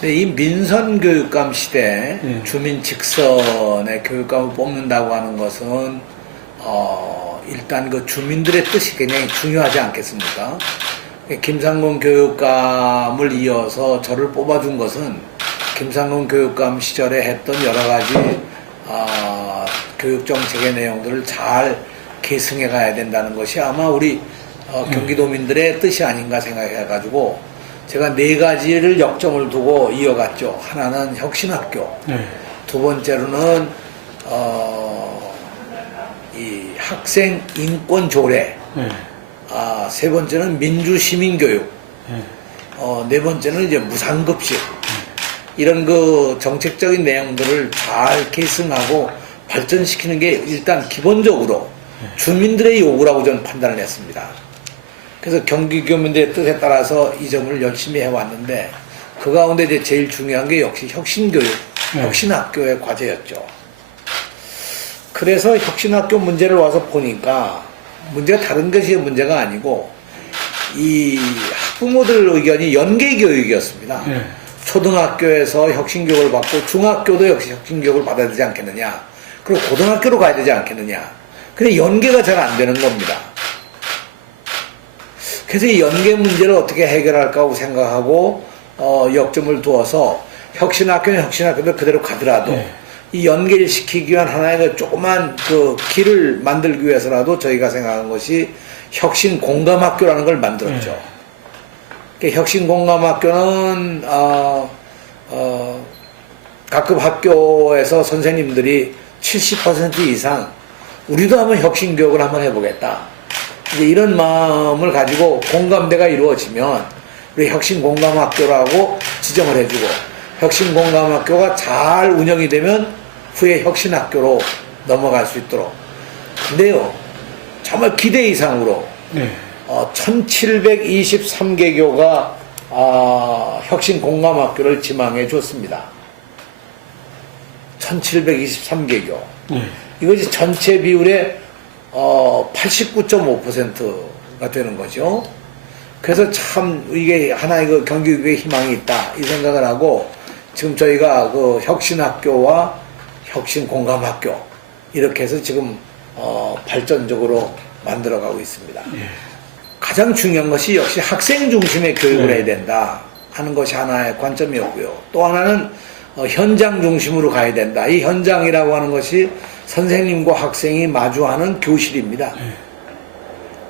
근데 이 민선 교육감 시대 주민 직선의 교육감을 뽑는다고 하는 것은 일단 그 주민들의 뜻이 굉장히 중요하지 않겠습니까? 김상곤 교육감을 이어서 저를 뽑아준 것은 김상곤 교육감 시절에 했던 여러 가지 교육 정책의 내용들을 잘 계승해 가야 된다는 것이 아마 우리 경기도민들의 뜻이 아닌가 생각해가지고 제가 네 가지를 역점을 두고 이어갔죠. 하나는 혁신학교, 두 번째로는 이 학생 인권 조례, 세 번째는 민주시민교육, 네 번째는 이제 무상급식, 이런 그 정책적인 내용들을 잘 계승하고 발전시키는 게 일단 기본적으로 주민들의 요구라고 저는 판단을 했습니다. 그래서 경기교민들의 뜻에 따라서 이 점을 열심히 해왔는데 그 가운데 이제 제일 중요한 게 역시 혁신교육, 혁신학교의 과제였죠. 그래서 혁신학교 문제를 와서 보니까 문제가 다른 것이 문제가 아니고 이 학부모들 의견이 연계교육이었습니다. 초등학교에서 혁신교육을 받고 중학교도 역시 혁신교육을 받아야 되지 않겠느냐. 그리고 고등학교로 가야 되지 않겠느냐. 근데 연계가 잘 안 되는 겁니다. 그래서 이 연계 문제를 어떻게 해결할까 하고 생각하고 역점을 두어서 혁신학교는 혁신학교도 그대로 가더라도 이 연계를 시키기 위한 하나의 그 조그만 그 길을 만들기 위해서라도 저희가 생각한 것이 혁신공감학교라는 걸 만들었죠. 혁신공감학교는 각급 학교에서 선생님들이 70% 이상 우리도 한번 혁신교육을 한번 해보겠다. 이제 이런 마음을 가지고 공감대가 이루어지면 우리 혁신공감학교라고 지정을 해주고 혁신공감학교가 잘 운영이 되면 후에 혁신학교로 넘어갈 수 있도록. 근데요, 정말 기대 이상으로 1723개교가 혁신공감학교를 지망해 줬습니다. 1723개교. 이것이 전체 비율의 89.5%가 되는 거죠. 그래서 참 이게 하나의 그 경기교육의 희망이 있다 이 생각을 하고 지금 저희가 그 혁신학교와 혁신공감학교 이렇게 해서 지금 발전적으로 만들어가고 있습니다. 가장 중요한 것이 역시 학생 중심의 교육을 해야 된다 하는 것이 하나의 관점이었고요. 또 하나는 현장 중심으로 가야 된다. 이 현장이라고 하는 것이 선생님과 학생이 마주하는 교실입니다.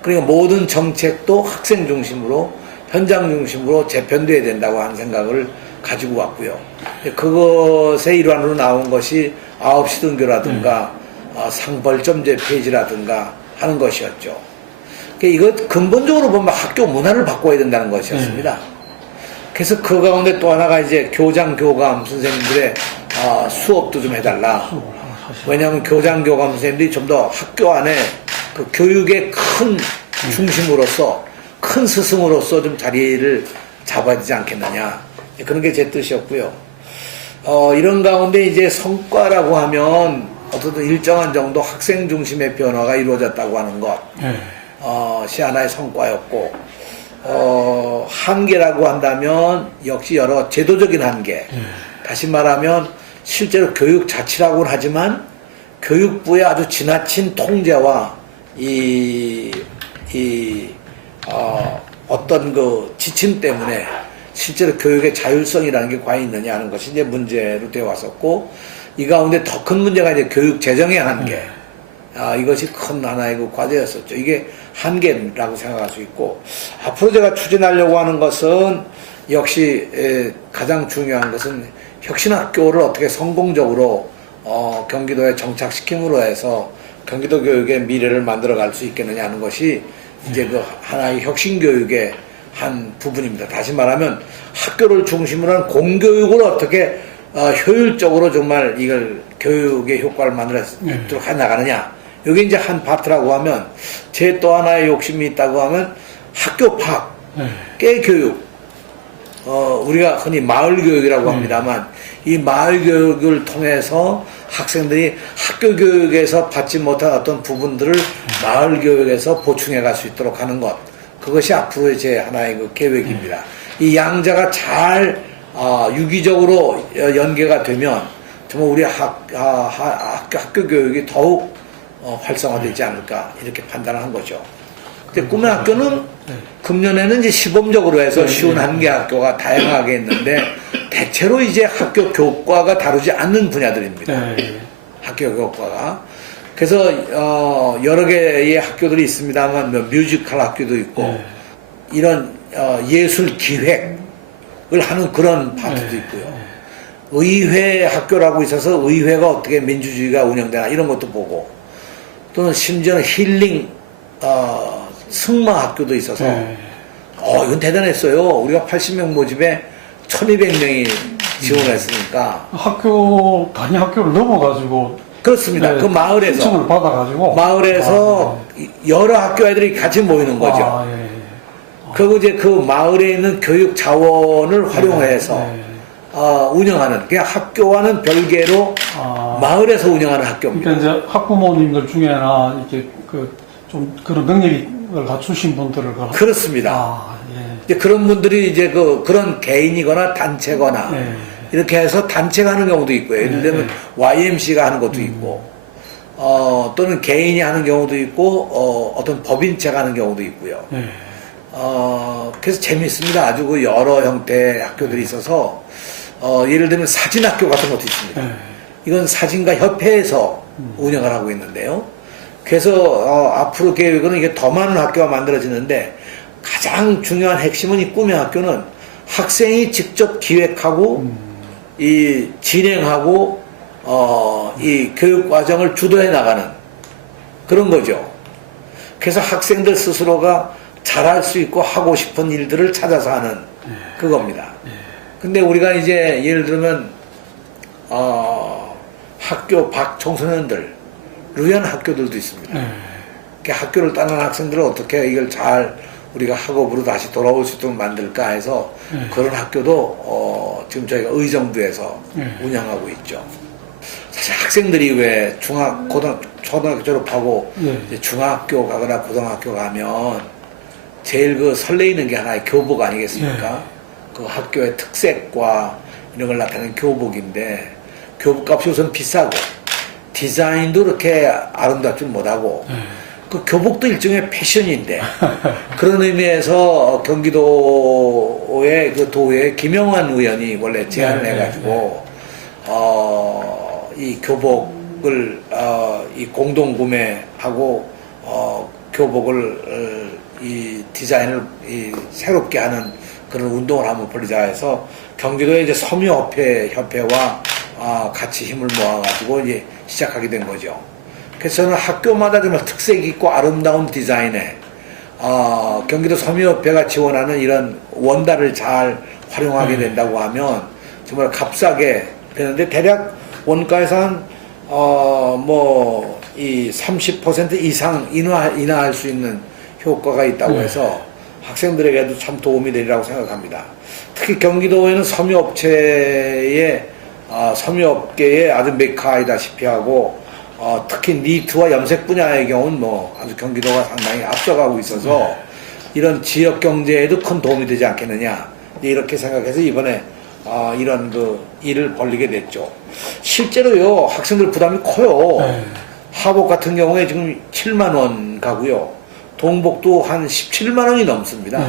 그러니까 모든 정책도 학생 중심으로 현장 중심으로 재편돼야 된다고 하는 생각을 가지고 왔고요. 그것의 일환으로 나온 것이 9시 등교라든가 상벌점제 폐지라든가 하는 것이었죠. 이것 근본적으로 보면 학교 문화를 바꿔야 된다는 것이었습니다. 그래서 그 가운데 또 하나가 이제 교장, 교감 선생님들의 수업도 좀 해달라. 왜냐하면 교장, 교감 선생님들이 좀 더 학교 안에 그 교육의 큰 중심으로서, 큰 스승으로서 좀 자리를 잡아야 되지 않겠느냐. 그런 게 제 뜻이었고요. 이런 가운데 이제 성과라고 하면 어떤 일정한 정도 학생 중심의 변화가 이루어졌다고 하는 것. 시 하나의 성과였고, 한계라고 한다면 역시 여러 제도적인 한계. 다시 말하면 실제로 교육 자치라고는 하지만 교육부의 아주 지나친 통제와 어떤 그 지침 때문에 실제로 교육의 자율성이라는 게 과연 있느냐 하는 것이 이제 문제로 되어 왔었고, 이 가운데 더 큰 문제가 이제 교육 재정의 한계. 이것이 큰 하나의 그 과제였었죠. 이게 한계라고 생각할 수 있고, 앞으로 제가 추진하려고 하는 것은 역시 가장 중요한 것은 혁신학교를 어떻게 성공적으로 경기도에 정착시킴으로 해서 경기도 교육의 미래를 만들어 갈 수 있겠느냐 하는 것이 이제 그 하나의 혁신교육의 한 부분입니다. 다시 말하면 학교를 중심으로 한 공교육을 어떻게 효율적으로 정말 이걸 교육의 효과를 만들어 있도록 해 나가느냐. 이게 이제 한 파트라고 하면, 제 또 하나의 욕심이 있다고 하면 학교 파악, 깨교육, 우리가 흔히 마을교육이라고 합니다만, 이 마을교육을 통해서 학생들이 학교 교육에서 받지 못한 어떤 부분들을 마을교육에서 보충해 갈 수 있도록 하는 것. 그것이 앞으로의 제 하나의 그 계획입니다. 이 양자가 잘 유기적으로 연계가 되면 정말 우리 학교 교육이 더욱 활성화되지 않을까 이렇게 판단을 한 거죠. 근데 꿈의 학교는 금년에는 이제 시범적으로 해서 쉬운 한개 학교가 다양하게 있는데 대체로 이제 학교 교과가 다루지 않는 분야들입니다. 학교 교과가. 그래서 여러 개의 학교들이 있습니다만 뮤지컬 학교도 있고 이런 예술 기획을 하는 그런 파트도 있고요. 의회 학교라고 있어서 의회가 어떻게 민주주의가 운영되나 이런 것도 보고 또는 심지어는 힐링 승마 학교도 있어서 이건 대단했어요. 우리가 80명 모집에 1200명이 지원했으니까 단위 학교를 넘어가지고 그렇습니다. 그 마을에서 신청을 받아가지고 여러 학교 애들이 같이 모이는 거죠. 그리고 이제 그 마을에 있는 교육 자원을 활용해서 운영하는 그냥 학교와는 별개로 마을에서 운영하는 학교입니다. 그러니까 이제 학부모님들 중에나 이렇게 좀 그런 능력을 갖추신 분들을 그렇습니다. 이제 그런 분들이 이제 그런 개인이거나 단체거나 이렇게 해서 단체가 하는 경우도 있고요. 예를 들면 YMC가 하는 것도 있고 또는 개인이 하는 경우도 있고 어떤 법인체가 하는 경우도 있고요. 그래서 재미있습니다. 아주 그 여러 형태의 학교들이 있어서 예를 들면 사진학교 같은 것도 있습니다. 이건 사진가 협회에서 운영을 하고 있는데요. 그래서 앞으로 계획은 이게 더 많은 학교가 만들어지는데 가장 중요한 핵심은 이 꿈의 학교는 학생이 직접 기획하고 이 진행하고 이 교육 과정을 주도해 나가는 그런 거죠. 그래서 학생들 스스로가 잘할 수 있고 하고 싶은 일들을 찾아서 하는 그겁니다. 근데 우리가 이제 예를 들면 학교 밖 청소년들 위한 학교들도 있습니다. 학교를 떠난 학생들을 어떻게 이걸 잘 우리가 학업으로 다시 돌아올 수 있도록 만들까 해서 그런 학교도 지금 저희가 의정부에서 운영하고 있죠. 사실 학생들이 왜 초등학교 졸업하고 중학교 가거나 고등학교 가면 제일 그 설레이는 게 하나의 교복 아니겠습니까? 그 학교의 특색과 이런 걸 나타내는 교복인데 교복값이 우선 비싸고 디자인도 그렇게 아름답지 못하고 그 교복도 일종의 패션인데 그런 의미에서 경기도의 그 도의 김영환 의원이 원래 제안을 해가지고 이 교복을 이 공동 구매하고 교복을 이 디자인을 새롭게 하는 그런 운동을 한번 벌이자 해서 경기도의 이제 섬유협회와 같이 힘을 모아가지고 이제 시작하게 된 거죠. 그래서 저는 학교마다 정말 특색 있고 아름다운 디자인에 경기도 섬유협회가 지원하는 이런 원단을 잘 활용하게 된다고 하면 정말 값싸게 되는데 대략 원가에서 한 이 30% 이상 인하할 수 있는 효과가 있다고 해서 학생들에게도 참 도움이 되리라고 생각합니다. 특히 경기도에는 섬유업계의 아주 메카이다시피 하고 특히 니트와 염색 분야의 경우는 아주 경기도가 상당히 앞서가고 있어서 이런 지역 경제에도 큰 도움이 되지 않겠느냐 이렇게 생각해서 이번에 이런 일을 벌리게 됐죠. 실제로요 학생들 부담이 커요. 하복 같은 경우에 지금 7만 원 가고요. 동복도 한 17만 원이 넘습니다.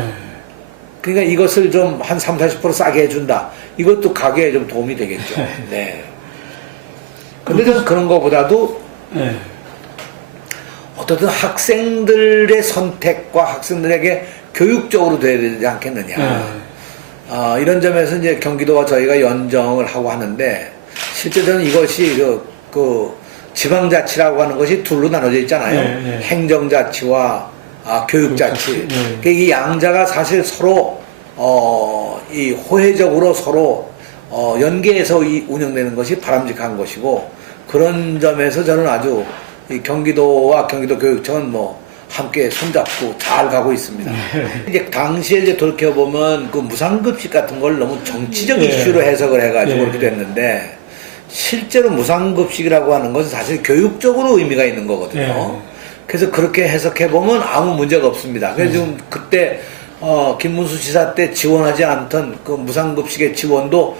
그러니까 이것을 좀 한 30-40% 싸게 해준다. 이것도 가게에 좀 도움이 되겠죠. 네. 근데 저는 그런 것보다도 어떻든 학생들의 선택과 학생들에게 교육적으로 돼야 되지 않겠느냐. 이런 점에서 이제 경기도와 저희가 연정을 하고 하는데 실제 저는 이것이 지방자치라고 하는 것이 둘로 나눠져 있잖아요. 행정자치와 교육자치. 이 양자가 사실 서로 이 호혜적으로 서로 연계해서 운영되는 것이 바람직한 것이고 그런 점에서 저는 아주 이 경기도와 경기도교육청은 함께 손잡고 잘 가고 있습니다. 이제 당시에 이제 돌이켜보면 그 무상급식 같은 걸 너무 정치적 이슈로 해석을 해가지고 그렇게 됐는데 실제로 무상급식이라고 하는 것은 사실 교육적으로 의미가 있는 거거든요. 그래서 그렇게 해석해보면 아무 문제가 없습니다. 그래서 지금 그때 김문수 지사 때 지원하지 않던 그 무상급식의 지원도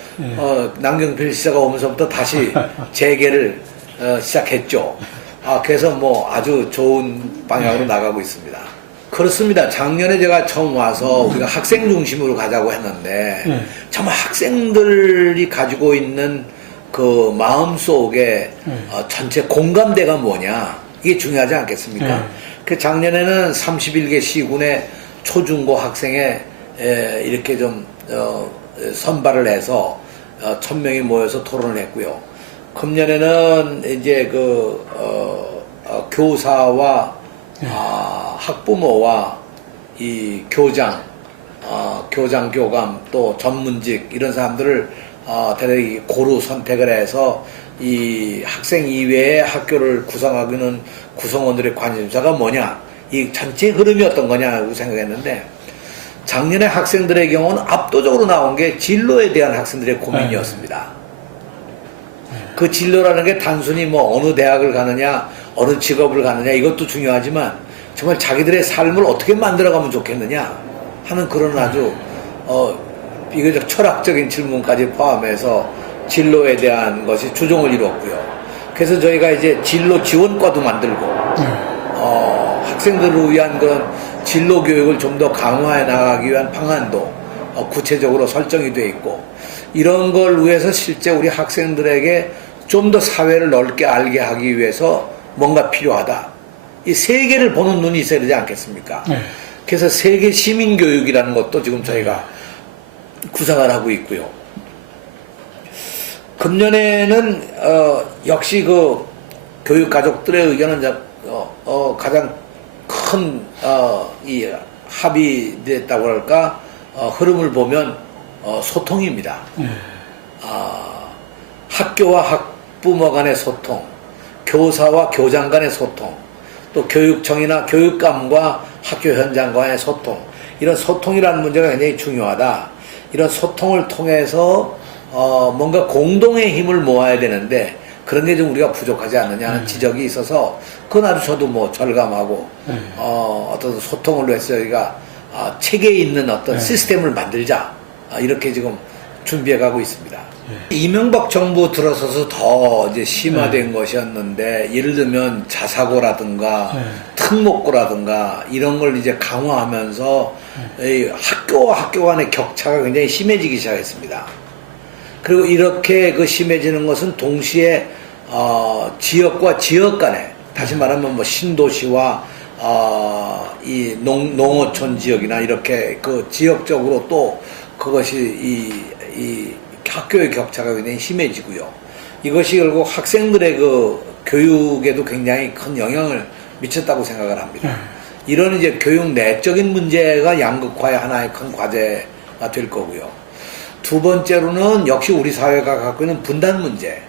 남경필 지사가 오면서부터 다시 재개를 시작했죠. 그래서 뭐 아주 좋은 방향으로 나가고 있습니다. 그렇습니다. 작년에 제가 처음 와서 우리가 학생 중심으로 가자고 했는데 정말 학생들이 가지고 있는 그 마음 속에 전체 공감대가 뭐냐 이게 중요하지 않겠습니까? 그 작년에는 31개 시군의 초중고 학생에 이렇게 좀 선발을 해서 1000명이 모여서 토론을 했고요. 금년에는 이제 그 교사와 학부모와 이 교장, 교감 또 전문직 이런 사람들을 대략 고루 선택을 해서 이 학생 이외의 학교를 구성하기는 구성원들의 관심사가 뭐냐 이 전체 흐름이 어떤 거냐고 생각했는데 작년에 학생들의 경우는 압도적으로 나온 게 진로에 대한 학생들의 고민이었습니다. 그 진로라는 게 단순히 뭐 어느 대학을 가느냐 어느 직업을 가느냐 이것도 중요하지만 정말 자기들의 삶을 어떻게 만들어가면 좋겠느냐 하는 그런 아주 비교적 철학적인 질문까지 포함해서 진로에 대한 것이 주종을 이뤘고요. 그래서 저희가 이제 진로 지원과도 만들고 학생들을 위한 그런 진로 교육을 좀 더 강화해 나가기 위한 방안도 구체적으로 설정이 돼 있고 이런 걸 위해서 실제 우리 학생들에게 좀 더 사회를 넓게 알게 하기 위해서 뭔가 필요하다. 이 세계를 보는 눈이 있어야 되지 않겠습니까? 그래서 세계 시민교육이라는 것도 지금 저희가 구상을 하고 있고요. 금년에는 역시 그 교육가족들의 의견은 가장 큰 이 합의됐다고 할까 흐름을 보면 소통입니다. 학교와 학부모 간의 소통, 교사와 교장 간의 소통, 또 교육청이나 교육감과 학교 현장과의 소통, 이런 소통이라는 문제가 굉장히 중요하다. 이런 소통을 통해서 뭔가 공동의 힘을 모아야 되는데 그런 게 좀 우리가 부족하지 않느냐는 지적이 있어서 그건 아주 저도 뭐 절감하고 어떤 소통을 위해서 저희가 체계에 있는 어떤 시스템을 만들자 이렇게 지금 준비해 가고 있습니다. 이명박 정부 들어서서 더 이제 심화된 것이었는데 예를 들면 자사고라든가 특목고라든가 이런 걸 이제 강화하면서 이 학교와 학교 간의 격차가 굉장히 심해지기 시작했습니다. 그리고 이렇게 그 심해지는 것은 동시에 지역과 지역 간에 다시 말하면 뭐 신도시와 이 농어촌 지역이나 이렇게 그 지역적으로 또 그것이 이 학교의 격차가 굉장히 심해지고요. 이것이 결국 학생들의 그 교육에도 굉장히 큰 영향을 미쳤다고 생각을 합니다. 이런 이제 교육 내적인 문제가 양극화의 하나의 큰 과제가 될 거고요. 두 번째로는 역시 우리 사회가 갖고 있는 분단 문제.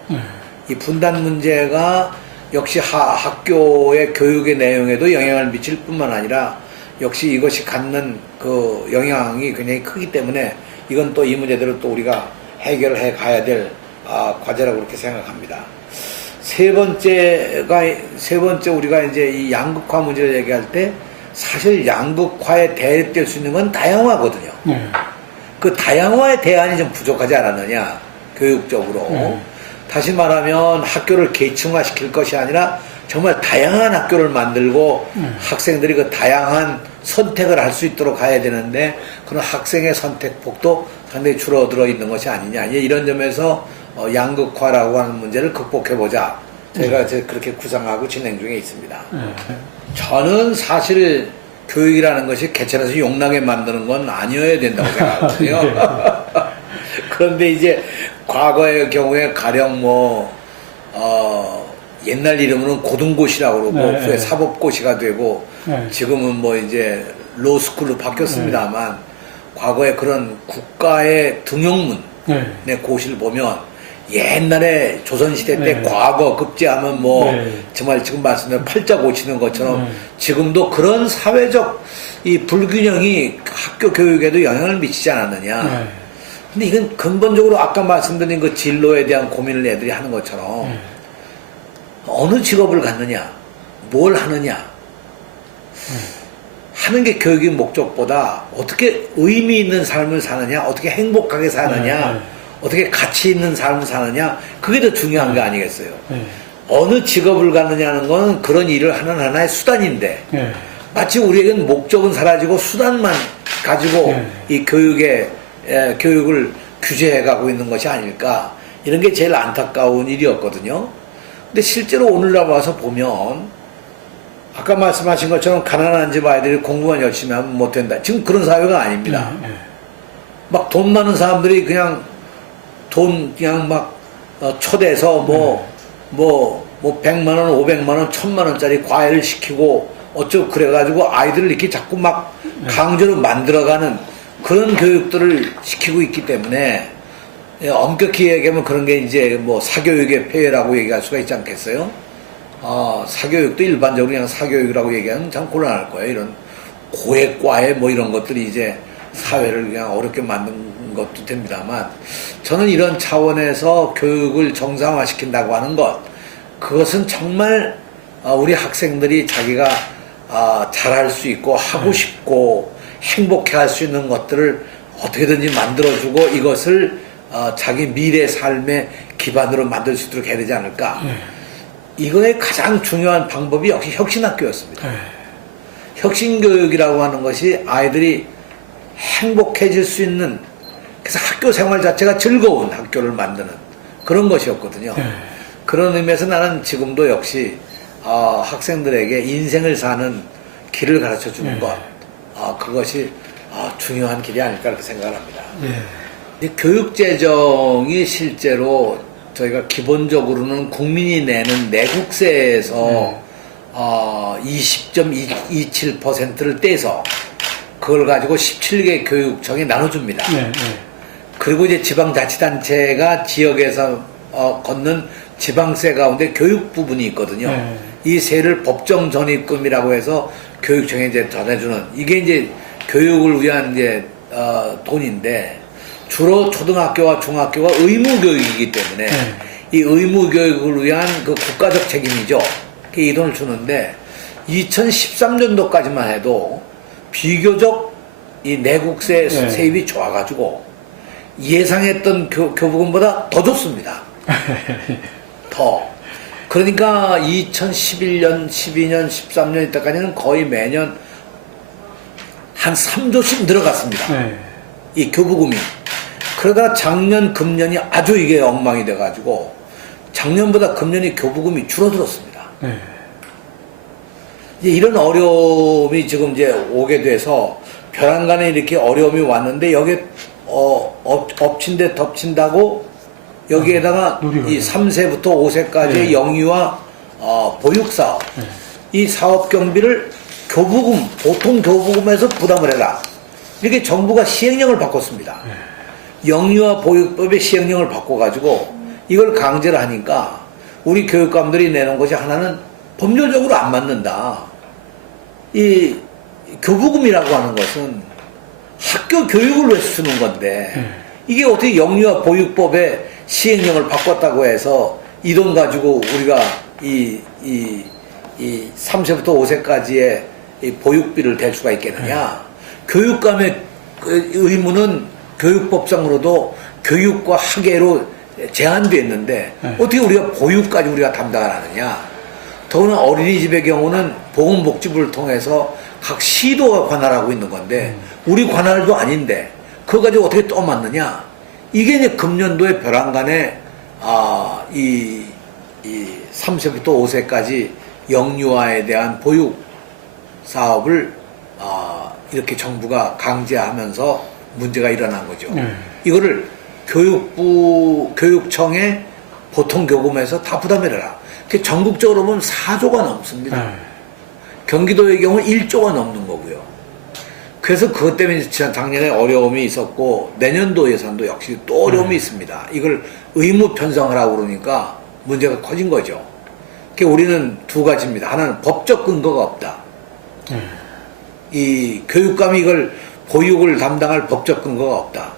이 분단 문제가 역시 학교의 교육의 내용에도 영향을 미칠 뿐만 아니라 역시 이것이 갖는 그 영향이 굉장히 크기 때문에 이건 또 이 문제대로 또 우리가 해결을 해 가야 될 과제라고 그렇게 생각합니다. 세 번째 우리가 이제 이 양극화 문제를 얘기할 때 사실 양극화에 대립될 수 있는 건 다양화거든요. 그 다양화의 대안이 좀 부족하지 않았느냐, 교육적으로. 다시 말하면 학교를 계층화시킬 것이 아니라 정말 다양한 학교를 만들고 학생들이 그 다양한 선택을 할 수 있도록 가야 되는데 그런 학생의 선택폭도 상당히 줄어들어 있는 것이 아니냐. 이런 점에서 양극화라고 하는 문제를 극복해보자. 저희가 그렇게 구상하고 진행 중에 있습니다. 저는 사실 교육이라는 것이 개천에서 용나게 만드는 건 아니어야 된다고 생각하거든요. 그런데 이제 과거의 경우에 가령 옛날 이름으로는 고등고시라고 그러고 후에 사법고시가 되고 지금은 뭐 이제 로스쿨로 바뀌었습니다만 과거에 그런 국가의 등용문의 고시를 보면 옛날에 조선시대 때 과거 급제하면 정말 지금 말씀드린 팔자 고치는 것처럼 지금도 그런 사회적 이 불균형이 학교 교육에도 영향을 미치지 않았느냐. 근데 이건 근본적으로 아까 말씀드린 그 진로에 대한 고민을 애들이 하는 것처럼 어느 직업을 갖느냐, 뭘 하느냐. 하는 게 교육의 목적보다 어떻게 의미 있는 삶을 사느냐, 어떻게 행복하게 사느냐, 어떻게 가치 있는 삶을 사느냐, 그게 더 중요한 게 아니겠어요. 어느 직업을 갖느냐는 건 그런 일을 하는 하나의 수단인데, 마치 우리에겐 목적은 사라지고 수단만 가지고 이 교육을 규제해가고 있는 것이 아닐까, 이런 게 제일 안타까운 일이었거든요. 근데 실제로 오늘날 와서 보면, 아까 말씀하신 것처럼 가난한 집 아이들이 공부만 열심히 하면 못 된다. 지금 그런 사회가 아닙니다. 막 돈 많은 사람들이 그냥 돈 그냥 막 초대해서 100만 원, 500만 원, 1000만 원짜리 과외를 시키고 어쩌고 그래가지고 아이들을 이렇게 자꾸 막 강제로 만들어가는 그런 교육들을 시키고 있기 때문에 엄격히 얘기하면 그런 게 이제 뭐 사교육의 폐해라고 얘기할 수가 있지 않겠어요? 사교육도 일반적으로 그냥 사교육이라고 얘기하면 참 곤란할 거예요. 이런 고액과외 뭐 이런 것들이 이제 사회를 그냥 어렵게 만든 것도 됩니다만, 저는 이런 차원에서 교육을 정상화시킨다고 하는 것, 그것은 정말 우리 학생들이 자기가 잘할 수 있고 하고 싶고 행복해 할 수 있는 것들을 어떻게든지 만들어주고 이것을 자기 미래 삶의 기반으로 만들 수 있도록 해야 되지 않을까. 이거의 가장 중요한 방법이 역시 혁신학교였습니다. 혁신교육이라고 하는 것이 아이들이 행복해질 수 있는, 그래서 학교 생활 자체가 즐거운 학교를 만드는 그런 것이었거든요. 그런 의미에서 나는 지금도 역시 학생들에게 인생을 사는 길을 가르쳐 주는 것, 그것이 중요한 길이 아닐까 이렇게 생각을 합니다. 교육재정이 실제로 저희가 기본적으로는 국민이 내는 내국세에서 20.27%를 떼서 그걸 가지고 17개 교육청에 나눠줍니다. 그리고 이제 지방자치단체가 지역에서 걷는 지방세 가운데 교육 부분이 있거든요. 이 세를 법정 전입금이라고 해서 교육청에 이제 전해주는, 이게 이제 교육을 위한 이제 돈인데, 주로 초등학교와 중학교가 의무 교육이기 때문에 이 의무 교육을 위한 그 국가적 책임이죠. 이 돈을 주는데 2013년도까지만 해도 비교적 이 내국세 세입이 좋아가지고 예상했던 교부금보다 더 좋습니다. 더. 그러니까 2011년, 12년, 13년 이때까지는 거의 매년 한 3조씩 늘어갔습니다. 이 교부금이. 그러다 작년, 금년이 아주 이게 엉망이 돼가지고 작년보다 금년이 교부금이 줄어들었습니다. 이제 이런 어려움이 지금 이제 오게 돼서 벼랑간에 이렇게 어려움이 왔는데 여기에 엎친 데 덮친다고 여기에다가 이 3세부터 5세까지의 영유아 보육사업, 이 사업 경비를 교부금, 보통 교부금에서 부담을 해라. 이렇게 정부가 시행령을 바꿨습니다. 영유아 보육법의 시행령을 바꿔가지고 이걸 강제를 하니까 우리 교육감들이 내는 것이 하나는 법률적으로 안 맞는다. 이 교부금이라고 하는 것은 학교 교육을 위해서 주는 건데 이게 어떻게 영유아 보육법의 시행령을 바꿨다고 해서 이 돈 가지고 우리가 이 3세부터 5세까지의 이 보육비를 댈 수가 있겠느냐. 교육감의 의무는 교육법상으로도 교육과 학예로 제한되어 있는데 어떻게 우리가 보육까지 우리가 담당을 하느냐. 더구나 어린이집의 경우는 보건복지부를 통해서 각 시도가 관할하고 있는 건데 우리 관할도 아닌데 그거 가지고 어떻게 또 맞느냐. 이게 이제 금년도에 벼랑간에 이 3세부터 5세까지 영유아에 대한 보육 사업을 이렇게 정부가 강제하면서 문제가 일어난 거죠. 이거를 교육청에 보통 교금에서 다 부담해라. 전국적으로 보면 4조가 넘습니다. 경기도의 경우는 1조가 넘는 거고요. 그래서 그것 때문에 작년에 어려움이 있었고 내년도 예산도 역시 또 어려움이 있습니다. 이걸 의무 편성을 하고 그러니까 문제가 커진 거죠. 우리는 두 가지입니다. 하나는 법적 근거가 없다. 이 교육감이 이걸 보육을 담당할 법적 근거가 없다.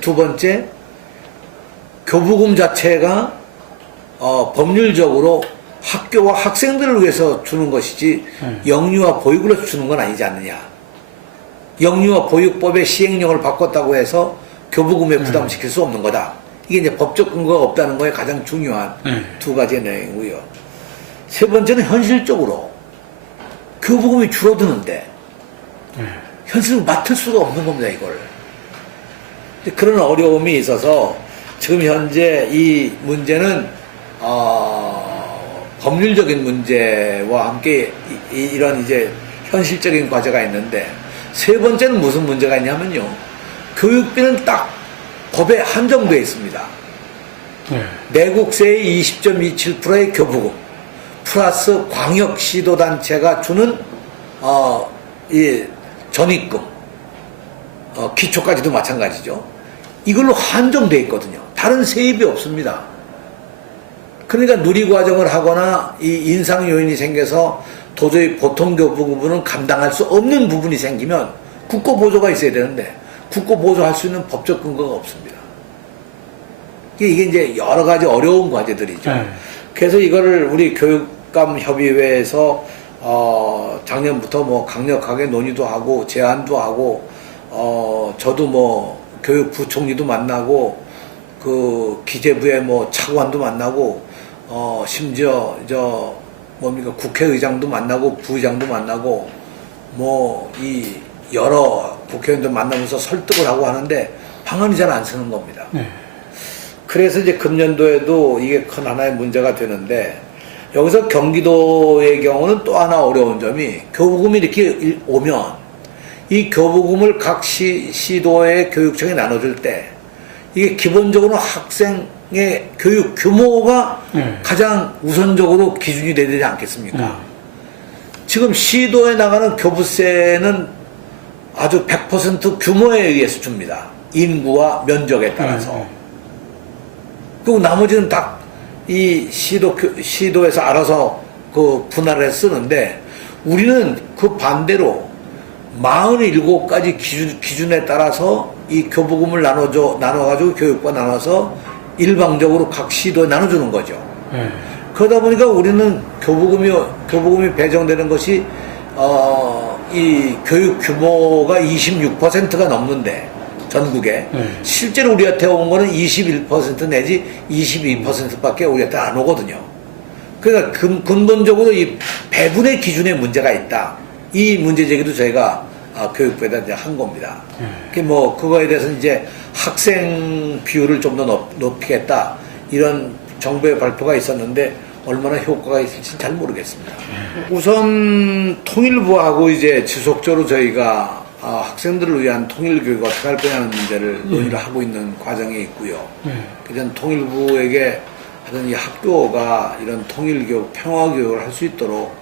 두 번째, 교부금 자체가 법률적으로 학교와 학생들을 위해서 주는 것이지 영유아 보육을 위해서 주는 건 아니지 않느냐. 영유아 보육법의 시행령을 바꿨다고 해서 교부금에 부담시킬 수 없는 거다. 이게 이제 법적 근거가 없다는 거에 가장 중요한 두 가지의 내용이고요. 세 번째는 현실적으로 교부금이 줄어드는데 현실을 맡을 수가 없는 겁니다, 이걸. 그런 어려움이 있어서 지금 현재 이 문제는 법률적인 문제와 함께 이런 이제 현실적인 과제가 있는데, 세 번째는 무슨 문제가 있냐면요, 교육비는 딱 법에 한정되어 있습니다. 내국세의 20.27%의 교부금 플러스 광역시도단체가 주는 이 전입금, 기초까지도 마찬가지죠. 이걸로 한정되어 있거든요. 다른 세입이 없습니다. 그러니까 누리과정을 하거나 이 인상 요인이 생겨서 도저히 보통 교부금은 감당할 수 없는 부분이 생기면 국고보조가 있어야 되는데 국고보조할 수 있는 법적 근거가 없습니다. 이게 이제 여러 가지 어려운 과제들이죠. 그래서 이거를 우리 교육감협의회에서 작년부터 뭐 강력하게 논의도 하고 제안도 하고 저도 뭐 교육부총리도 만나고 그 기재부의 뭐 차관도 만나고 심지어 국회의장도 만나고 부의장도 만나고 뭐 이 여러 국회의원들 만나면서 설득을 하고 하는데 방안이 잘 안 쓰는 겁니다. 그래서 이제 금년도에도 이게 큰 하나의 문제가 되는데, 여기서 경기도의 경우는 또 하나 어려운 점이 교부금이 이렇게 오면 이 교부금을 각 시도의 교육청에 나눠줄 때 이게 기본적으로 학생의 교육 규모가 가장 우선적으로 기준이 돼야 되지 않겠습니까? 지금 시도에 나가는 교부세는 아주 100% 규모에 의해서 줍니다. 인구와 면적에 따라서. 그리고 나머지는 다 이 시도에서 알아서 그 분할을 쓰는데, 우리는 그 반대로 47가지 기준에 따라서 이 교부금을 나눠가지고 교육과 나눠서 일방적으로 각 시도에 나눠주는 거죠. 그러다 보니까 우리는 교부금이 배정되는 것이, 이 교육 규모가 26%가 넘는데, 전국에. 실제로 우리한테 온 거는 21% 내지 22%밖에 우리한테 안 오거든요. 그러니까 근본적으로 이 배분의 기준에 문제가 있다. 이 문제 제기도 저희가 교육부에다 이제 한 겁니다. 뭐 그거에 대해서 이제 학생 비율을 좀 더 높이겠다, 이런 정부의 발표가 있었는데 얼마나 효과가 있을지 잘 모르겠습니다. 우선 통일부하고 이제 지속적으로 저희가 학생들을 위한 통일교육 어떻게 할 거냐는 문제를 논의를 하고 있는 과정에 있고요. 그전 통일부에게 하여튼 이 학교가 이런 통일교육, 평화교육을 할 수 있도록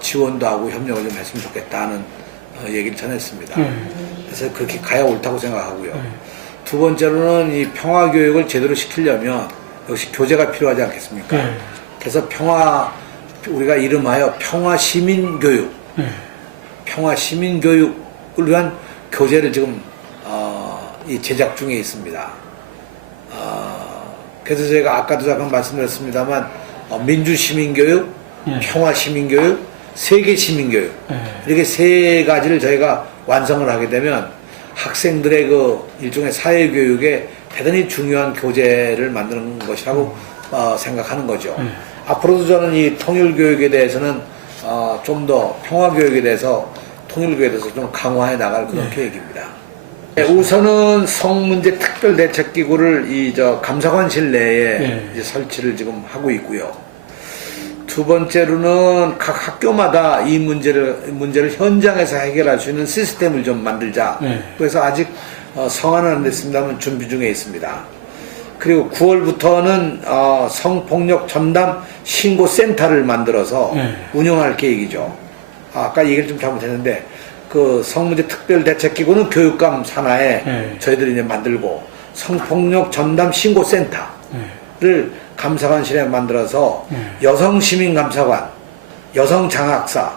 지원도 하고 협력을 좀 했으면 좋겠다는 얘기를 전했습니다. 그래서 그렇게 가야 옳다고 생각하고요. 두 번째로는 이 평화교육을 제대로 시키려면 역시 교재가 필요하지 않겠습니까? 그래서 우리가 이름하여 평화시민교육, 평화시민교육을 위한 교재를 지금 이 제작 중에 있습니다. 그래서 제가 아까도 잠깐 말씀드렸습니다만 민주시민교육, 평화시민교육, 세계시민교육, 이렇게 세 가지를 저희가 완성을 하게 되면 학생들의 그 일종의 사회교육에 대단히 중요한 교재를 만드는 것이라고 생각하는 거죠. 앞으로도 저는 이 통일교육에 대해서는 좀 더 평화교육에 대해서, 통일교육에 대해서 좀 강화해 나갈 그런 계획입니다. 우선은 성문제 특별대책기구를 감사관실 내에 이제 설치를 지금 하고 있고요. 두 번째로는 각 학교마다 이 문제를 현장에서 해결할 수 있는 시스템을 좀 만들자. 그래서 아직 성안은 안 됐습니다만 준비 중에 있습니다. 그리고 9월부터는 성폭력 전담 신고센터를 만들어서 운영할 계획이죠. 아까 얘기를 좀 잘못했는데, 그 성문제 특별대책기구는 교육감 산하에 저희들이 이제 만들고, 성폭력 전담 신고센터를 감사관실에 만들어서 여성시민감사관, 여성장학사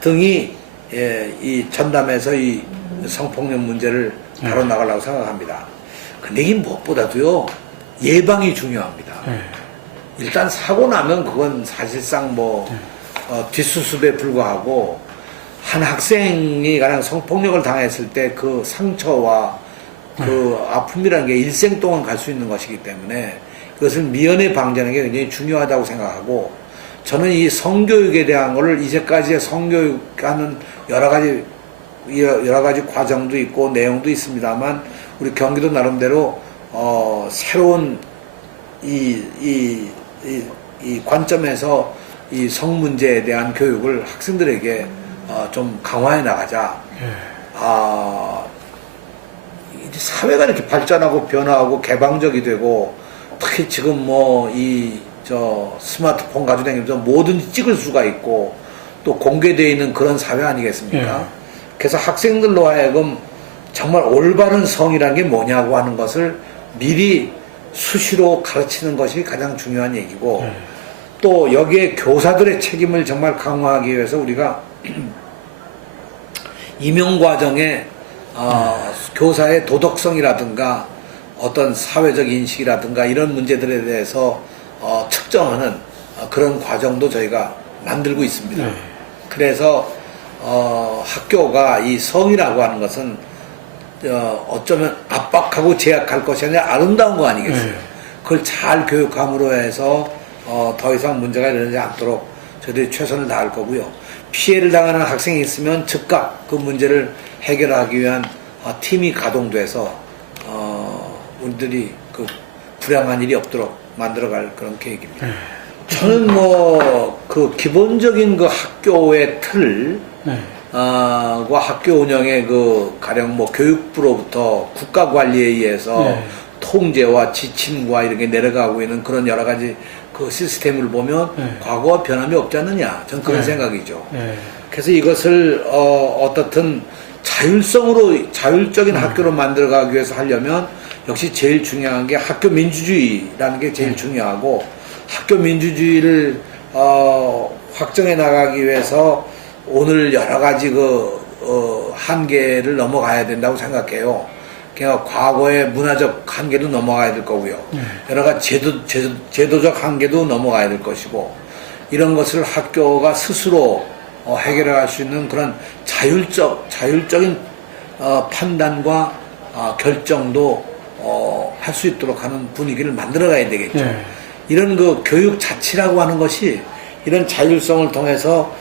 등이 이 전담해서 이 성폭력 문제를 다뤄나가려고 생각합니다. 근데 이게 무엇보다도요, 예방이 중요합니다. 일단 사고 나면 그건 사실상 뒷수습에 불과하고, 한 학생이 가령 성폭력을 당했을 때 그 상처와 그 아픔이라는 게 일생 동안 갈 수 있는 것이기 때문에 그것을 미연에 방지하는 게 굉장히 중요하다고 생각하고, 저는 이 성교육에 대한 거를 이제까지의 성교육하는 여러 가지 과정도 있고 내용도 있습니다만, 우리 경기도 나름대로 새로운 이 관점에서 이 성 문제에 대한 교육을 학생들에게 좀 강화해 나가자. 이제 사회가 이렇게 발전하고 변화하고 개방적이 되고, 특히 지금 스마트폰 가지고 다니면서 뭐든지 찍을 수가 있고 또 공개되어 있는 그런 사회 아니겠습니까? 그래서 학생들로 하여금 정말 올바른 성이라는 게 뭐냐고 하는 것을 미리 수시로 가르치는 것이 가장 중요한 얘기고, 또 여기에 교사들의 책임을 정말 강화하기 위해서 우리가 임용과정에 교사의 도덕성이라든가 어떤 사회적 인식이라든가 이런 문제들에 대해서 측정하는 그런 과정도 저희가 만들고 있습니다. 그래서 학교가 이 성이라고 하는 것은 어쩌면 압박하고 제약할 것이 아니라 아름다운 거 아니겠어요? 그걸 잘 교육함으로 해서 더 이상 문제가 일어나지 않도록 저희들이 최선을 다할 거고요. 피해를 당하는 학생이 있으면 즉각 그 문제를 해결하기 위한 팀이 가동돼서 우리들이 그 불행한 일이 없도록 만들어갈 그런 계획입니다. 저는 그 기본적인 그 학교의 틀, 과 학교 운영의 가령 교육부로부터 국가 관리에 의해서 통제와 지침과 이렇게 내려가고 있는 그런 여러 가지 그 시스템을 보면 과거와 변함이 없지 않느냐. 저는 그런 생각이죠. 그래서 이것을 어떻든 자율적인 학교로 만들어가기 위해서 하려면 역시 제일 중요한 게 학교 민주주의라는 게 제일 중요하고, 학교 민주주의를 확정해 나가기 위해서 오늘 여러 가지 한계를 넘어가야 된다고 생각해요. 그러니까 과거의 문화적 한계도 넘어가야 될 거고요. 여러 가지 제도적 한계도 넘어가야 될 것이고, 이런 것을 학교가 스스로 해결할 수 있는 그런 자율적인 판단과 결정도 할 수 있도록 하는 분위기를 만들어 가야 되겠죠. 이런 교육 자치라고 하는 것이 이런 자율성을 통해서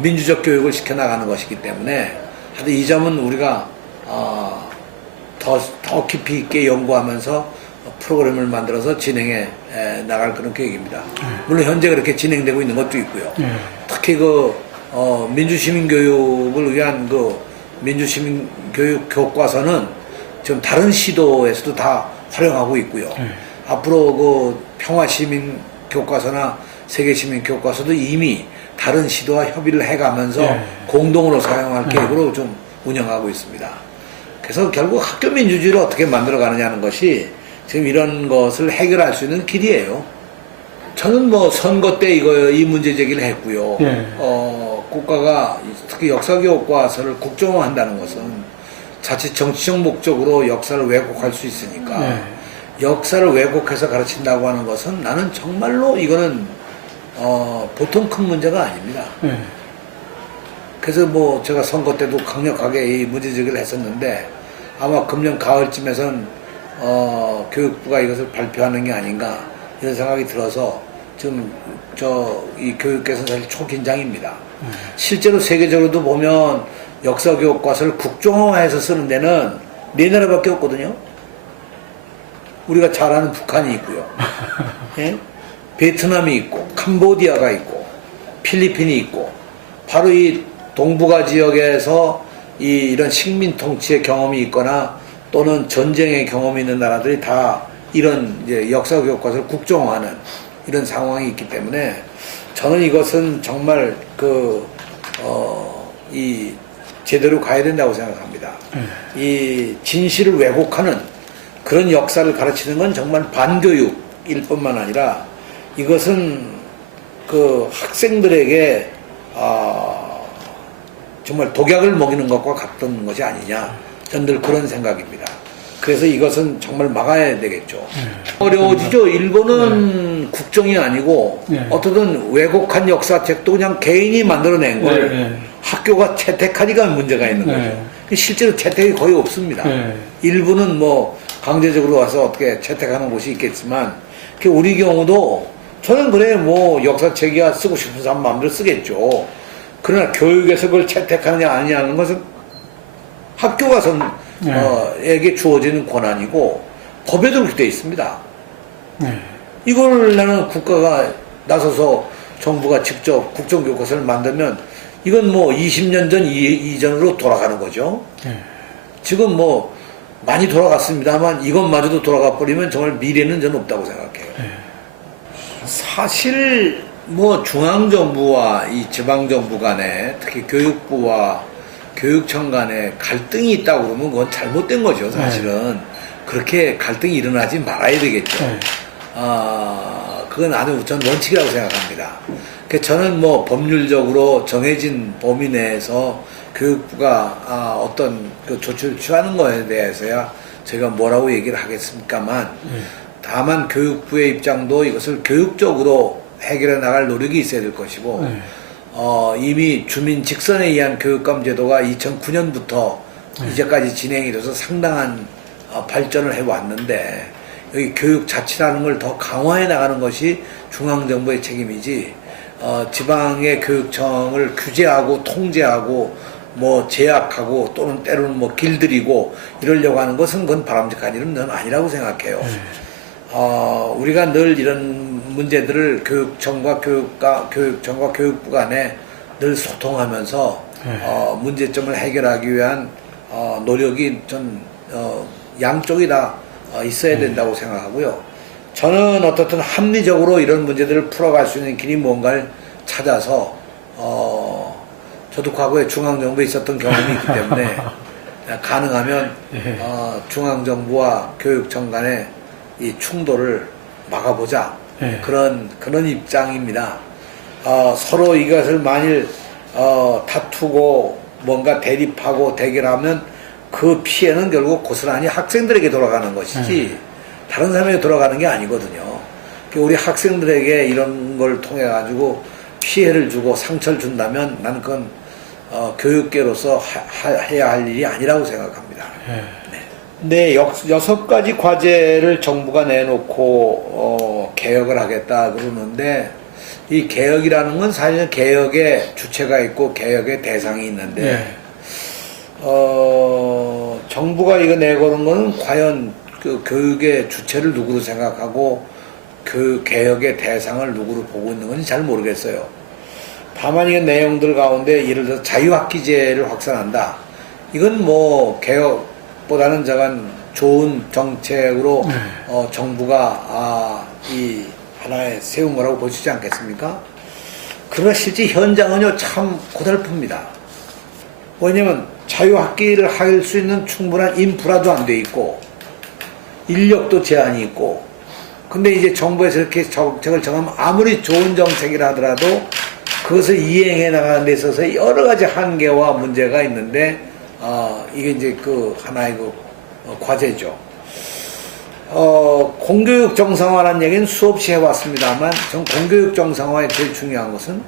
민주적 교육을 시켜나가는 것이기 때문에, 하여튼 이 점은 우리가 더 깊이 있게 연구하면서 프로그램을 만들어서 진행해 나갈 그런 계획입니다. 물론 현재 그렇게 진행되고 있는 것도 있고요. 특히 민주시민교육을 위한 민주시민교육 교과서는 지금 다른 시도에서도 다 활용하고 있고요. 앞으로 평화시민 교과서나 세계시민 교과서도 이미 다른 시도와 협의를 해가면서 공동으로 사용할 계획으로 좀 운영하고 있습니다. 그래서 결국 학교 민주주의를 어떻게 만들어가느냐는 것이 지금 이런 것을 해결할 수 있는 길이에요. 저는 선거 때 이 문제 제기를 했고요. 국가가 특히 역사교과서를 국정화한다는 것은 자칫 정치적 목적으로 역사를 왜곡할 수 있으니까 역사를 왜곡해서 가르친다고 하는 것은 나는 정말로 이거는 보통 큰 문제가 아닙니다. 그래서 제가 선거 때도 강력하게 이 문제 제기를 했었는데, 아마 금년 가을쯤에선 교육부가 이것을 발표하는 게 아닌가 이런 생각이 들어서 지금 이 교육계에서는 사실 초긴장입니다. 실제로 세계적으로도 보면 역사 교과서를 국정화해서 쓰는 데는 4나라밖에 없거든요. 우리가 잘 아는 북한이 있고요. 베트남이 있고, 캄보디아가 있고, 필리핀이 있고, 바로 이 동북아 지역에서 이런 식민 통치의 경험이 있거나 또는 전쟁의 경험이 있는 나라들이 다 이런 역사 교과서를 국정화하는 이런 상황이 있기 때문에, 저는 이것은 정말 제대로 가야 된다고 생각합니다. 이 진실을 왜곡하는 그런 역사를 가르치는 건 정말 반교육일 뿐만 아니라, 이것은 학생들에게 정말 독약을 먹이는 것과 같은 것이 아니냐, 저는 늘 그런 생각입니다. 그래서 이것은 정말 막아야 되겠죠. 어려워지죠. 일본은 국정이 아니고 어떻든 왜곡한 역사책도 그냥 개인이 만들어낸 걸 학교가 채택하니까 문제가 있는 거죠. 네. 실제로 채택이 거의 없습니다. 네. 일부는 뭐 강제적으로 와서 어떻게 채택하는 곳이 있겠지만 우리 경우도 저는 그래 뭐 역사책이야 쓰고 싶은 사람 마음대로 쓰겠죠. 그러나 교육에서 그걸 채택하느냐 아니냐는 것은 학교가 에게 주어지는 권한이고 법에도 그렇게 되어 있습니다. 네. 이걸 나는 국가가 나서서 정부가 직접 국정교과서를 만들면 이건 뭐 20년 전 이전으로 돌아가는 거죠. 네. 지금 뭐 많이 돌아갔습니다만 이것마저도 돌아가 버리면 정말 미래는 저는 없다고 생각해요. 네. 사실 뭐 중앙정부와 이 지방정부 간에 특히 교육부와 교육청 간에 갈등이 있다고 그러면 그건 잘못된 거죠. 사실은 그렇게 갈등이 일어나지 말아야 되겠죠. 네. 그건 아주 전 원칙이라고 생각합니다. 저는 뭐 법률적으로 정해진 범위 내에서 교육부가 어떤 그 조치를 취하는 거에 대해서야 제가 뭐라고 얘기를 하겠습니까만 다만 교육부의 입장도 이것을 교육적으로 해결해 나갈 노력이 있어야 될 것이고 이미 주민 직선에 의한 교육감 제도가 2009년부터 이제까지 진행이 돼서 상당한 발전을 해왔는데 여기 교육 자치라는 걸 더 강화해 나가는 것이 중앙정부의 책임이지 지방의 교육청을 규제하고 통제하고 뭐 제약하고 또는 때로는 뭐 길들이고 이러려고 하는 것은 그건 바람직한 일은 저는 아니라고 생각해요. 우리가 늘 이런 문제들을 교육청과 교육부 간에 늘 소통하면서 문제점을 해결하기 위한 노력이 전 양쪽이 다 있어야 된다고 생각하고요. 저는 어떻든 합리적으로 이런 문제들을 풀어갈 수 있는 길이 뭔가를 찾아서 저도 과거에 중앙정부에 있었던 경험이 있기 때문에 가능하면 중앙정부와 교육청 간의 이 충돌을 막아보자 그런 입장입니다. 서로 이것을 만일 다투고 뭔가 대립하고 대결하면 그 피해는 결국 고스란히 학생들에게 돌아가는 것이지 다른 사람에게 돌아가는 게 아니거든요. 우리 학생들에게 이런 걸 통해 가지고 피해를 주고 상처를 준다면 나는 그건 교육계로서 해야 할 일이 아니라고 생각합니다. 네, 6가지 과제를 정부가 내놓고 개혁을 하겠다 그러는데 이 개혁이라는 건 사실은 개혁의 주체가 있고 개혁의 대상이 있는데 정부가 이거 내거는 거는 과연 그 교육의 주체를 누구로 생각하고 그 개혁의 대상을 누구로 보고 있는 건지 잘 모르겠어요. 다만 이 내용들 가운데 예를 들어 자유학기제를 확산한다. 이건 뭐 개혁보다는 저건 좋은 정책으로 정부가 이 하나에 세운 거라고 보시지 않겠습니까? 그러나 실제 현장은요 참 고달픕니다. 왜냐면 자유학기를 할 수 있는 충분한 인프라도 안 돼 있고 인력도 제한이 있고 근데 이제 정부에서 이렇게 정책을 정하면 아무리 좋은 정책이라 하더라도 그것을 이행해 나가는 데 있어서 여러 가지 한계와 문제가 있는데 이게 이제 그 하나의 그 과제죠. 공교육 정상화라는 얘기는 수없이 해왔습니다만 전 공교육 정상화의 제일 중요한 것은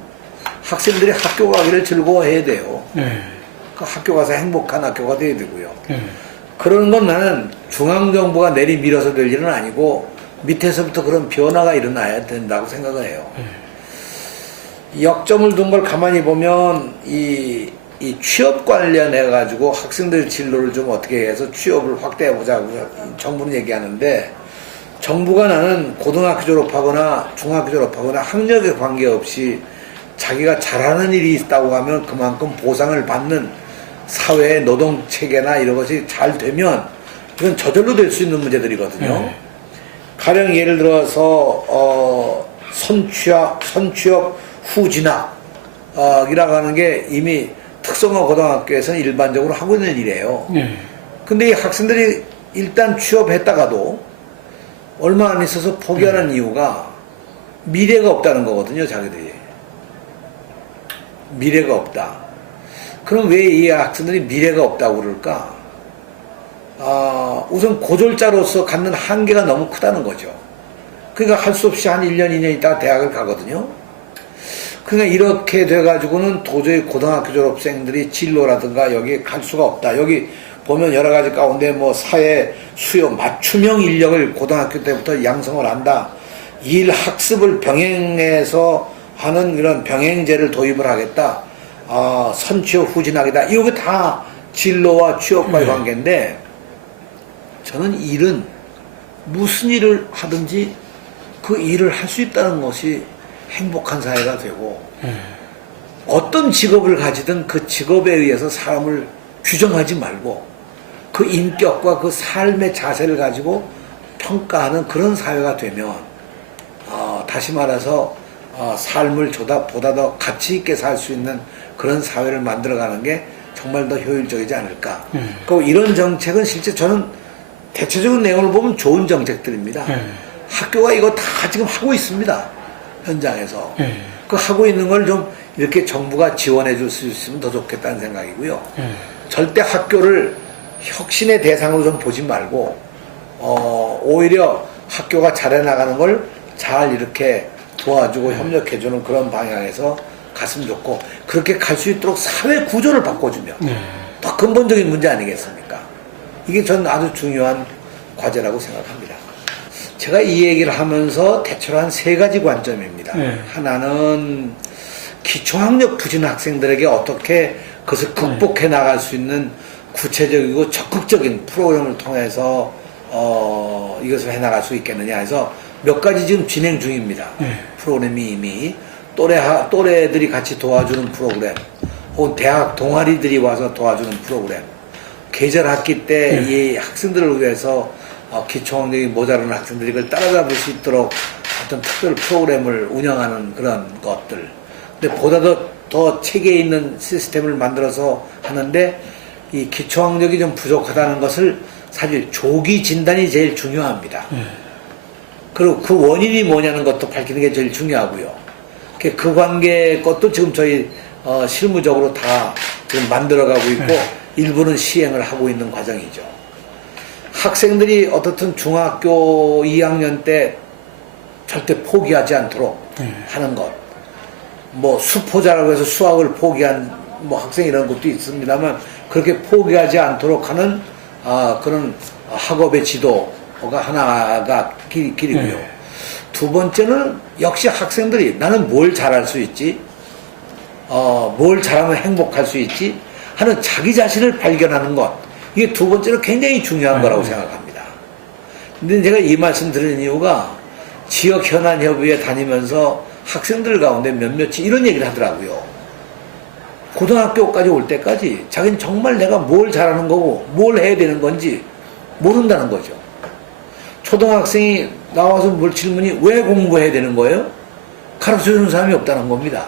학생들이 학교 가기를 즐거워해야 돼요. 그 학교 가서 행복한 학교가 돼야 되고요. 그런 건 나는 중앙정부가 내리밀어서 될 일은 아니고 밑에서부터 그런 변화가 일어나야 된다고 생각을 해요. 역점을 둔 걸 가만히 보면 이 취업 관련해 가지고 학생들 진로를 좀 어떻게 해서 취업을 확대해 보자고 정부는 얘기하는데 정부가 나는 고등학교 졸업하거나 중학교 졸업하거나 학력에 관계없이 자기가 잘하는 일이 있다고 하면 그만큼 보상을 받는 사회의 노동체계나 이런 것이 잘 되면 이건 저절로 될 수 있는 문제들이거든요. 가령 예를 들어서 선취업 후 진학이라고 하는 게 이미 특성화 고등학교에서는 일반적으로 하고 있는 일이에요. 근데 이 학생들이 일단 취업했다가도 얼마 안 있어서 포기하는 이유가 미래가 없다는 거거든요, 자기들이. 미래가 없다. 그럼 왜 이 학생들이 미래가 없다고 그럴까? 우선 고졸자로서 갖는 한계가 너무 크다는 거죠. 그러니까 할 수 없이 한 1년, 2년 있다가 대학을 가거든요. 그러니까 이렇게 돼가지고는 도저히 고등학교 졸업생들이 진로라든가 여기에 갈 수가 없다. 여기 보면 여러 가지 가운데 뭐 사회 수요 맞춤형 인력을 고등학교 때부터 양성을 한다. 일 학습을 병행해서 하는 이런 병행제를 도입을 하겠다. 선취업 후진하겠다. 이거 다 진로와 취업과의 관계인데 저는 일은 무슨 일을 하든지 그 일을 할 수 있다는 것이 행복한 사회가 되고 어떤 직업을 가지든 그 직업에 의해서 사람을 규정하지 말고 그 인격과 그 삶의 자세를 가지고 평가하는 그런 사회가 되면 다시 말해서 삶을 보다 더 가치 있게 살 수 있는 그런 사회를 만들어가는 게 정말 더 효율적이지 않을까. 그 이런 정책은 실제 저는 대체적인 내용을 보면 좋은 정책들입니다. 학교가 이거 다 지금 하고 있습니다. 현장에서. 그 하고 있는 걸 좀 이렇게 정부가 지원해 줄 수 있으면 더 좋겠다는 생각이고요. 절대 학교를 혁신의 대상으로 좀 보지 말고, 오히려 학교가 잘해 나가는 걸 잘 이렇게 도와주고 협력해주는 그런 방향에서 갔으면 좋고, 그렇게 갈 수 있도록 사회 구조를 바꿔주면 더 근본적인 문제 아니겠습니까? 이게 저는 아주 중요한 과제라고 생각합니다. 제가 이 얘기를 하면서 대체로 한 3가지 관점입니다. 하나는 기초학력 부진 학생들에게 어떻게 그것을 극복해 나갈 수 있는 구체적이고 적극적인 프로그램을 통해서 이것을 해 나갈 수 있겠느냐 해서 몇 가지 지금 진행 중입니다. 프로그램이 이미 또래들이 같이 도와주는 프로그램, 혹은 대학 동아리들이 와서 도와주는 프로그램, 계절 학기 때 이 학생들을 위해서 기초학력이 모자란 학생들이 이걸 따라잡을 수 있도록 어떤 특별 프로그램을 운영하는 그런 것들. 근데 보다 더 체계 있는 시스템을 만들어서 하는데 이 기초학력이 좀 부족하다는 것을 사실 조기 진단이 제일 중요합니다. 그리고 그 원인이 뭐냐는 것도 밝히는 게 제일 중요하고요. 그 관계 것도 지금 저희 실무적으로 다 지금 만들어가고 있고 일부는 시행을 하고 있는 과정이죠. 학생들이 어떻든 중학교 2학년 때 절대 포기하지 않도록 하는 것. 뭐 수포자라고 해서 수학을 포기한 뭐 학생 이런 것도 있습니다만 그렇게 포기하지 않도록 하는 그런 학업의 지도가 하나가 길이고요. 두 번째는 역시 학생들이 나는 뭘 잘할 수 있지, 뭘 잘하면 행복할 수 있지 하는 자기 자신을 발견하는 것. 이게 두 번째로 굉장히 중요한 거라고 생각합니다. 근데 제가 이 말씀 드리는 이유가 지역현안협의회 다니면서 학생들 가운데 몇몇이 이런 얘기를 하더라고요. 고등학교까지 올 때까지 자기는 정말 내가 뭘 잘하는 거고 뭘 해야 되는 건지 모른다는 거죠. 초등학생이 나와서 뭘 질문이 왜 공부해야 되는 거예요? 가르쳐주는 사람이 없다는 겁니다.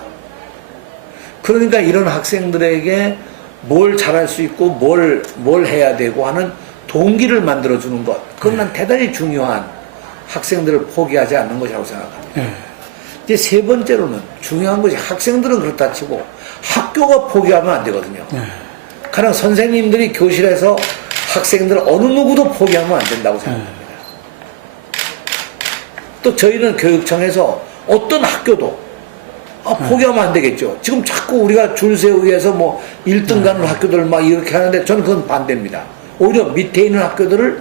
그러니까 이런 학생들에게 뭘 잘할 수 있고 뭘 해야 되고 하는 동기를 만들어주는 것. 그건 난 대단히 중요한 학생들을 포기하지 않는 것이라고 생각합니다. 이제 세 번째로는 중요한 것이 학생들은 그렇다 치고 학교가 포기하면 안 되거든요. 가령 선생님들이 교실에서 학생들 어느 누구도 포기하면 안 된다고 생각합니다. 또 저희는 교육청에서 어떤 학교도 포기하면 안 되겠죠. 지금 자꾸 우리가 줄 세우기 위해서 뭐 1등 가는 학교들 막 이렇게 하는데 저는 그건 반대입니다. 오히려 밑에 있는 학교들을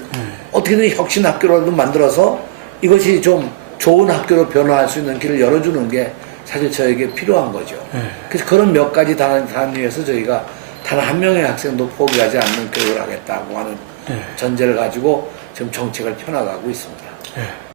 어떻게든 혁신 학교라도 만들어서 이것이 좀 좋은 학교로 변화할 수 있는 길을 열어주는 게 사실 저에게 필요한 거죠. 그래서 그런 몇 가지 단위 위해서 저희가 단 한 명의 학생도 포기하지 않는 교육을 하겠다고 하는 전제를 가지고 지금 정책을 펴나가고 있습니다.